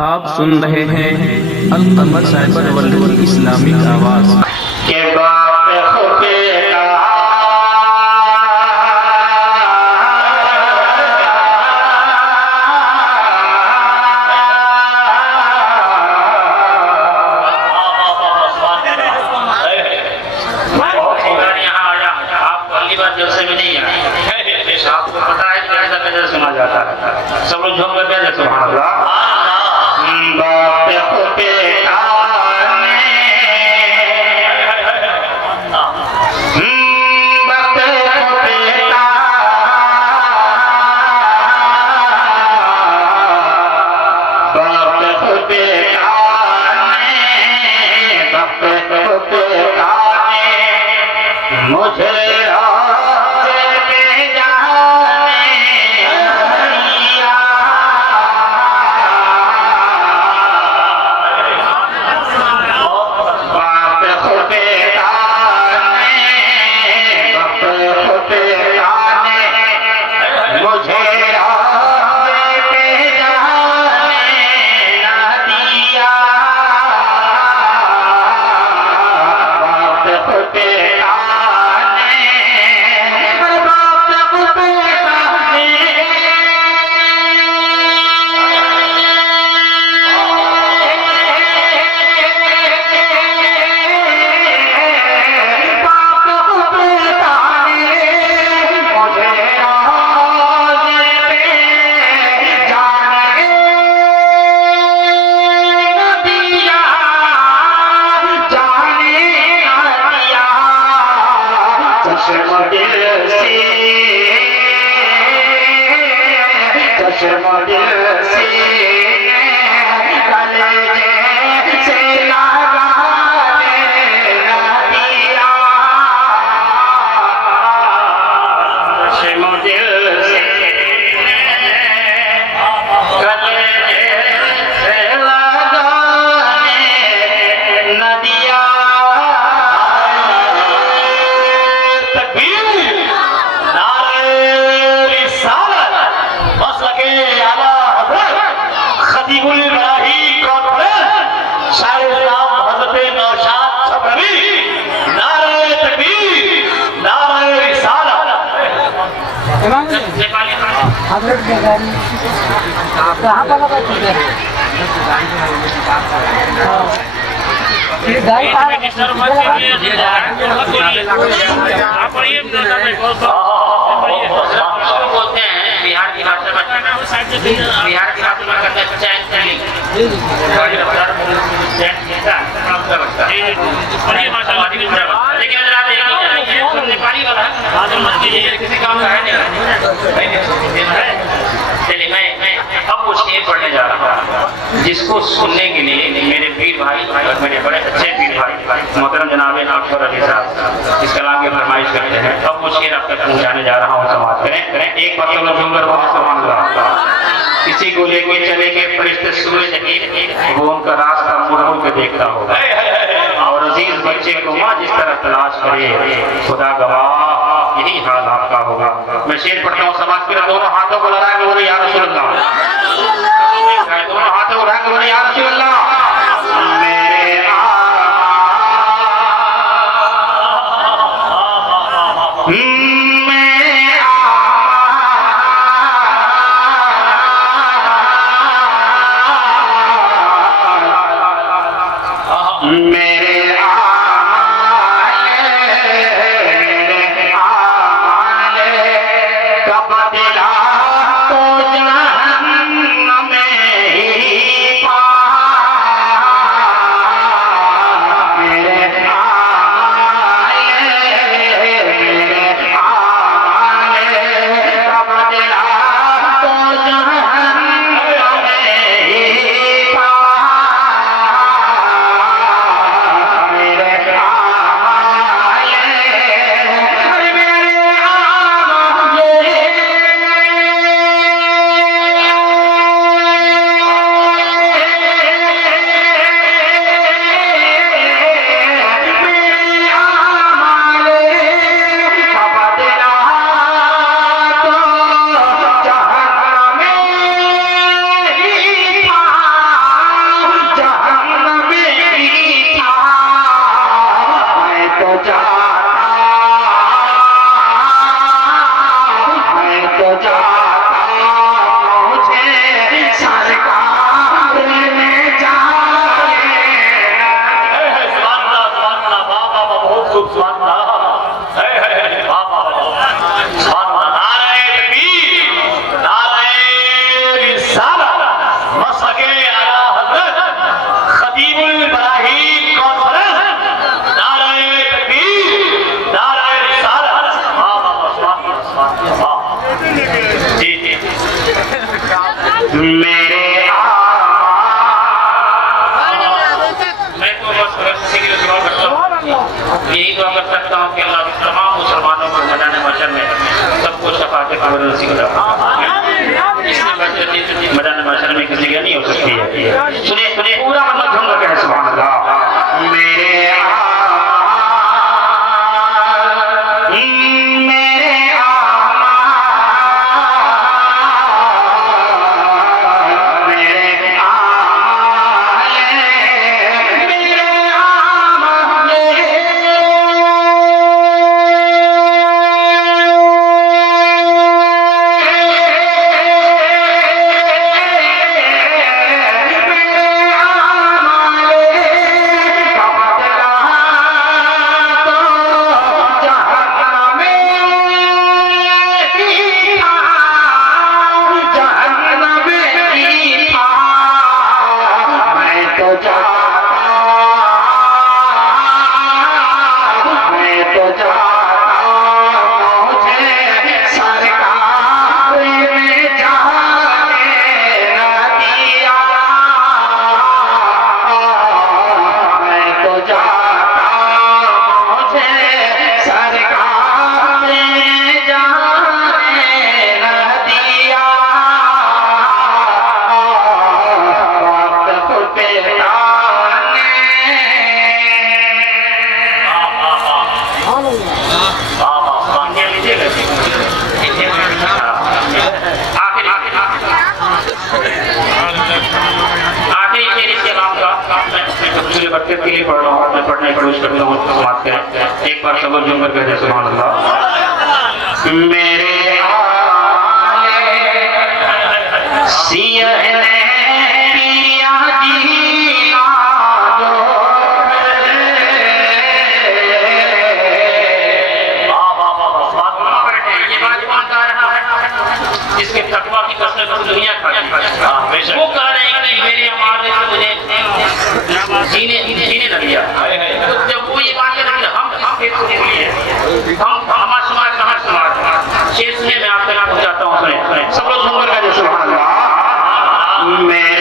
आप सुन रहे हैं अल कमर साइबर वर्ल्ड की इस्लामिक आवाज़ के बाप होते का आपको पता है कैसा कैसे सुना जाता है, सब लोग झूम कर कैसे सुभान अल्लाह। बाप होते मुझे बोलते हैं बिहार की भाषा में नेपाली वाला किसी काम का है नहीं। चलिए मैं अब कुछ शेर पढ़ने जा रहा हूँ जिसको सुनने के लिए मेरे पीर भाई और मेरे बड़े अच्छे पीर भाई मोहतरम जनाब अकबर अली साहब इस कलाम की फरमाइश करते हैं। अब कुछ शेर आप तक पहुँचाने जा रहा हूँ, समाप्त करें। एक मतलब झूमकर बोले सुभान अल्लाह। किसी को लेके चले के फरिश्ते सूरज वो उनका रास्ता मुड़ मुड़ के देखता होगा और अजीज बच्चे को माँ जिस तरह तलाश करे खुदा गवाह यही हाल आपका होगा। मैं शेर पढ़ता हूँ, समाज के दोनों हाथों को लगा के बोले या रसूल अल्लाह, दोनों हाथों को लगा के बोले या रसूल अल्लाह। जी जी मेरे मैं तो बस किसी के लिए दुआ करता हूँ, यही दुआ कर सकता हूँ कि अल्लाह तमाम मुसलमानों को मैदान महशर में सबको शफाअत कबूल नसीब फरमाए। इससे बढ़कर मैदान महशर में किसी का नहीं हो सकती है। सुनिए सुनिए पूरा मतलब हम लोग कहें सुभान अल्लाह। मेरे बच्चे के लिए पढ़ रहा हूँ, मैं पढ़ने की कोशिश करता हूँ। समाज के एक बार सब लोग जुमकर कहते हैं सुभान अल्लाह। मेरे जिसके तकवा की कसरत दुनिया वो कह रहे हैं कि मेरे हमारे से मुझे जीने लग गया। जब वो ये बात करें हम हमारा समाज कहाँ समाज शेष में मैं आपके नाम पहुँचाता हूँ। सुने सब लोग सुनकर कहते सुभान अल्लाह। मेरे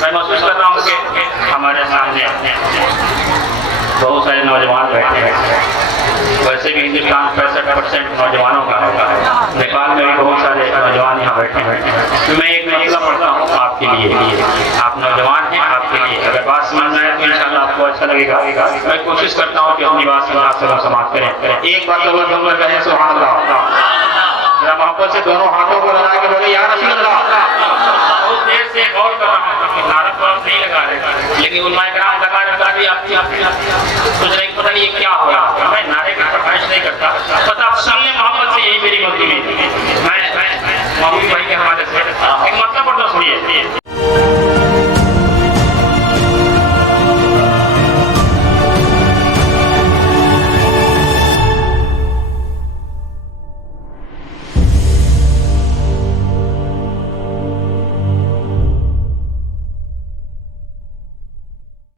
मैं महसूस कर रहा हूँ कि हमारे सामने बहुत सारे नौजवान बैठे हैं। वैसे भी हिंदुस्तान 65% नौजवानों का होगा, नेपाल में भी बहुत सारे नौजवान यहाँ बैठे हैं। मैं एक एक मसला पढ़ता हूँ आपके लिए, आप नौजवान हैं, आपके लिए अगर बात समझ में आए तो इंशाल्लाह आपको अच्छा लगेगा। मैं कोशिश करता हूँ कि अपनी बात समाप्त करें। एक बात अगर हम लोग कहें सुभान अल्लाह, जरा मोहब्बत से दोनों हाथों को लगा के बोले या रसूल अल्लाह। बहुत देर से गौर कर रहा हूँ, नारद नहीं लगा रहे, लेकिन उन्होंने लगा रहे, कुछ नहीं, पता नहीं ये क्या हो